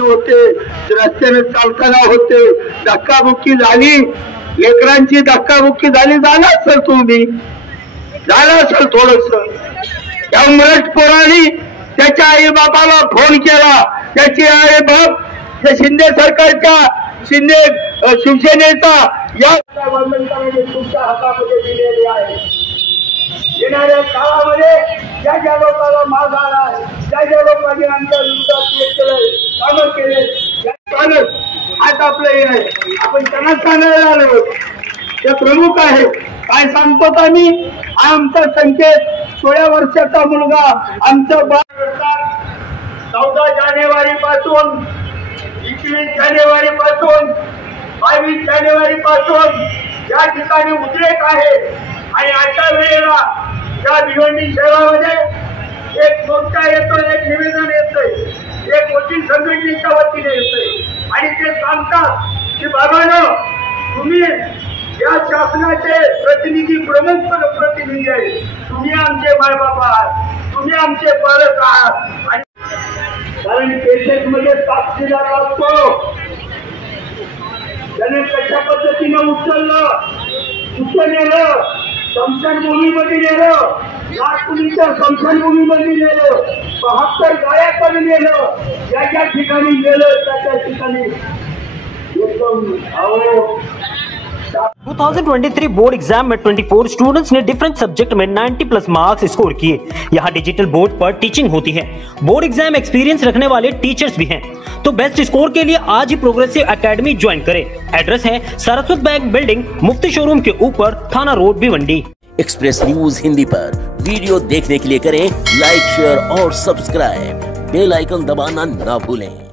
होते रस्त्याने चालताना होते, धक्काबुक्की झाली, लेकरांची धक्काबुक्की झाली, झालं असेल तुम्ही, झालं असेल थोडस. त्या मराठ पोरांनी त्याच्या आई बापाला फोन केला. त्याची आई बाप त्या शिंदे सरकारच्या शिवसेनेचा या तुमच्या हातामध्ये दिलेली आहे. येणाऱ्या काळामध्ये ज्या ज्या लोकांना माग आलाय, ज्या ज्या लोकांनी आमच्या विरोधात कामं केले, आज आपलं हे आहे, आपण त्यांना सांगायला आलो. ते प्रमुख आहे. काय सांगतो का मी? आमचा संकेत 16 वर्षाचा मुलगा आमचं 14 जानेवारी पासून 21 जानेवारी पासून 22 जानेवारी पासून या ठिकाणी उद्रेक आहे. आणि अशा वेळेला या भिवंडी शहरामध्ये एक मोर्चा येतो, एक निवेदन येतंय, एक वकील संघटनेच्या वतीने येतंय आणि ते सांगतात की बाबांनो, तुम्ही या शासनाचे प्रतिनिधी, प्रमुख प्रतिनिधी आहे, तुम्ही आमचे मायबाप आहात, तुम्ही आमचे पालक आहात. आणि कारण पेशंटमध्ये साक्षीदार असतो, त्याने कशा पद्धतीने उचल नेलं, स्मशानभूमीमध्ये नेलं, नागपुरीच्या स्मशानभूमीमध्ये नेलं, 72 गायाकडे नेलं, ज्या ज्या ठिकाणी गेलं त्या ठिकाणी 2023 बोर्ड एग्जाम में 24 स्टूडेंट्स ने डिफरेंट सब्जेक्ट में 90+ मार्क्स स्कोर किए। यहाँ डिजिटल बोर्ड पर टीचिंग होती है। बोर्ड एग्जाम एक्सपीरियंस रखने वाले टीचर्स भी हैं। तो बेस्ट स्कोर के लिए आज ही प्रोग्रेसिव एकेडमी ज्वाइन करें। एड्रेस है Saraswat bank building, Mufti showroom के ऊपर, Thana road, Bhiwandi. Express news Hindi पर वीडियो देखने के लिए करें लाइक, शेयर और सब्सक्राइब। बेल आइकन दबाना ना भूलें।